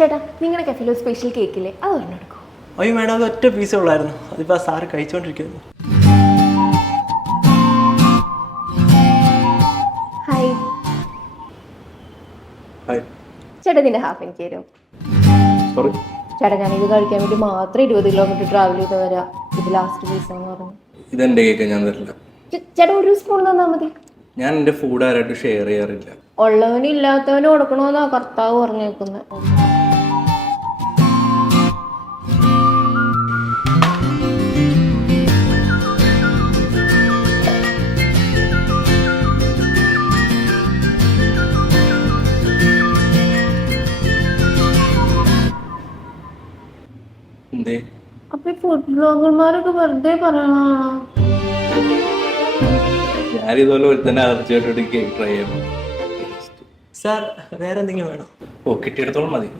ചേട്ടാ നിങ്ങളുടെ കഫേയിൽ സ്പെഷ്യൽ കേക്കില്ലേ അത് പറഞ്ഞു എടുക്കും. അയ്യോ മേഡം അത് ഒറ്റ പീസേ ഉള്ളായിരുന്നു. അതിപ്പോൾ സാറ് കഴിച്ചുകൊണ്ടിരിക്കുന്നു. Hi hi. ചേട്ടാ ഇതിൻ്റെ ഹാഫ് എനിക്ക് തരും. സോറി ചേട്ടാ ഞാനിത് കഴിക്കാൻ വേണ്ടി മാത്രം 20 കിലോമീറ്റർ ട്രാവൽ ചെയ്ത് വരാം. ഇത് ലാസ്റ്റ് പീസാന്ന് പറഞ്ഞു. ഇതെൻ്റെ കേക്ക് ഞാൻ തരില്ല. ചേട്ടാ ഒരു സ്പൂൺ തന്നാൽ മതി. ഞാൻ എൻ്റെ ഫുഡ് ആരായിട്ട് ഷെയർ ചെയ്യാറില്ല. ഉള്ളവന് ഇല്ലാത്തവന് കൊടുക്കണമെന്നാ കർത്താവ് പറഞ്ഞേക്കുന്നത്. എന്തേ? അപ്പൊ ഈ ഫുഡ് ബ്ലോഗർമാരൊക്കെ വെറുതെ പറയണോ? ഞാനിതുപോലെ ഒരു തന്നെ അർജന്റായിട്ട് കേക്ക് ട്രൈ ചെയ്യാം. സാർ വേറെ എന്തെങ്കിലും വേണോ? ഓ കിട്ടിയെടുത്തോളം മതി.